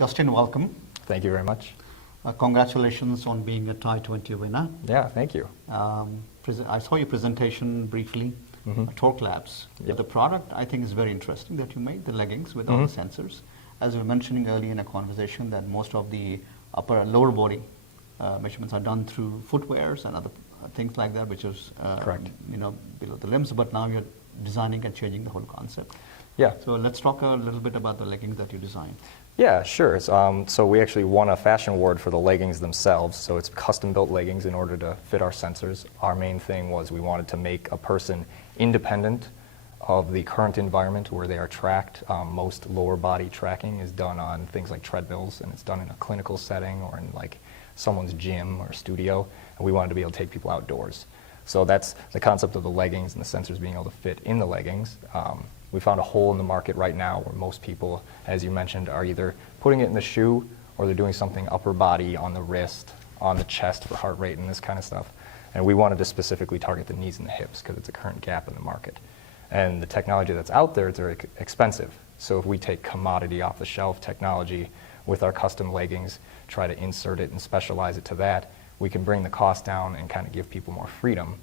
Justin, welcome. Thank you very much. Congratulations on being a TiE20 winner. Yeah, thank you. I saw your presentation briefly, Torque Labs. Yep. The product I think is very interesting that you made, the leggings with all the sensors. As you were mentioning earlier in a conversation that most of the upper and lower body measurements are done through footwears and other things like that, which is Correct. Below the limbs, but now you're designing and changing the whole concept. Yeah. So let's talk a little bit about the leggings that you designed. Yeah, sure. So we actually won a fashion award for the leggings themselves. So it's custom-built leggings in order to fit our sensors. Our main thing was we wanted to make a person independent of the current environment where they are tracked. Most lower body tracking is done on things like treadmills, and it's done in a clinical setting or in like someone's gym or studio. And we wanted to be able to take people outdoors. So that's the concept of the leggings and the sensors being able to fit in the leggings. We found a hole in the market right now where most people, as you mentioned, are either putting it in the shoe or they're doing something upper body on the wrist, on the chest for heart rate and this kind of stuff. And we wanted to specifically target the knees and the hips because it's a current gap in the market. And the technology that's out there is very expensive. So if we take commodity off the shelf technology with our custom leggings, try to insert it and specialize it to that, we can bring the cost down and kind of give people more freedom.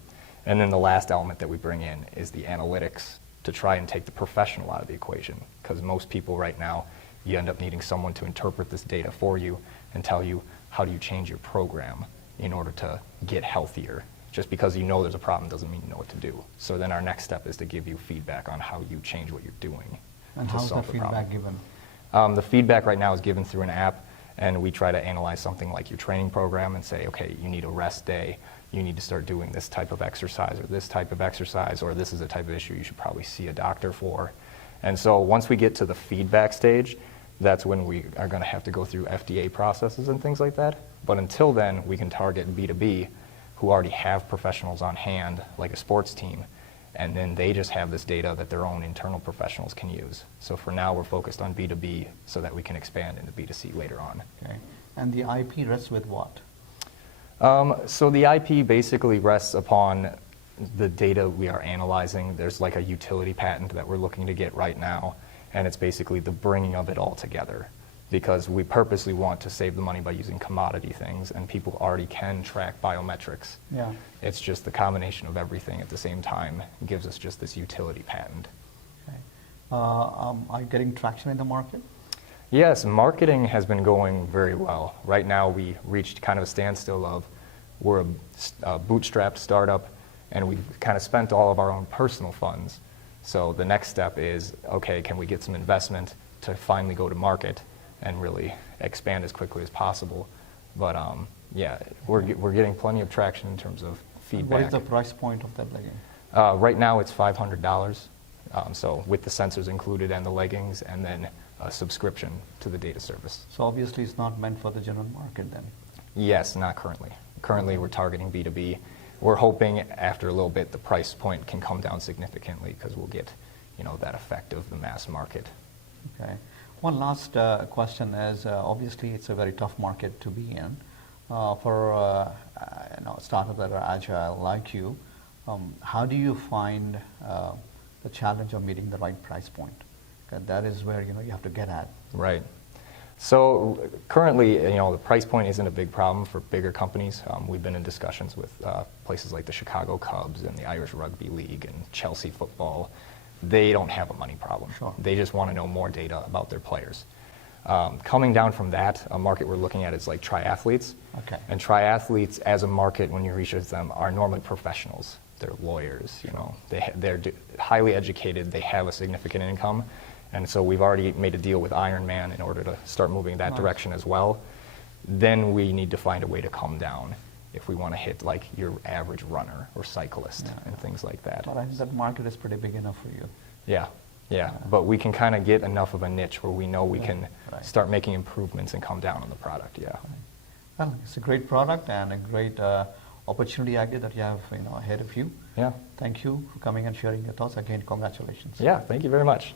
And then the last element that we bring in is the analytics to try and take the professional out of the equation. Because most people right now, you end up needing someone to interpret this data for you and tell you how do you change your program in order to get healthier. Just because you know there's a problem doesn't mean you know what to do. So then our next step is to give you feedback on how you change what you're doing. And how's that feedback given? The feedback right now is given through an app, and we try to analyze something like your training program and say, okay, you need a rest day, you need to start doing this type of exercise or this type of exercise, or this is a type of issue you should probably see a doctor for. And so once we get to the feedback stage, that's when we are going to have to go through FDA processes and things like that. But until then, we can target B2B who already have professionals on hand, like a sports team, and then they just have this data that their own internal professionals can use. So for now, we're focused on B2B so that we can expand into B2C later on. Okay. And the IP rests with what? So the IP basically rests upon the data we are analyzing. There's like a utility patent that we're looking to get right now, and it's basically the bringing of it all together. Because we purposely want to save the money by using commodity things, and people already can track biometrics. Yeah. It's just the combination of everything at the same time gives us just this utility patent. Okay. Are you getting traction in the market? Yes, marketing has been going very well. Right now we reached kind of a standstill of we're a bootstrapped startup, and we've kind of spent all of our own personal funds. So the next step is, okay, can we get some investment to finally go to market and really expand as quickly as possible? But yeah, we're getting plenty of traction in terms of feedback. What is the price point of that legging? Right now it's $500, so with the sensors included and the leggings, and then a subscription to the data service. So obviously it's not meant for the general market then? Yes, not currently. Currently we're targeting B2B. We're hoping after a little bit the price point can come down significantly because we'll get that effect of the mass market. Okay. One last question is, obviously it's a very tough market to be in. For a startup that are agile like you, how do you find the challenge of meeting the right price point? That is where you have to get at. Right. So currently, the price point isn't a big problem for bigger companies. We've been in discussions with places like the Chicago Cubs and the Irish Rugby League and Chelsea Football. They don't have a money problem. Sure. They just want to know more data about their players. Coming down from that, a market we're looking at is like triathletes. Okay. And triathletes as a market, when you research them, are normally professionals. They're lawyers, they're highly educated, they have a significant income. And so we've already made a deal with Ironman in order to start moving that direction as well. Then we need to find a way to come down if we want to hit like your average runner or cyclist and things like that. But I think that market is pretty big enough for you. Yeah. But we can kind of get enough of a niche where we know we can start making improvements and come down on the product, Well, it's a great product and a great opportunity idea that you have ahead of you. Yeah. Thank you for coming and sharing your thoughts. Again, congratulations. Yeah, thank you very much.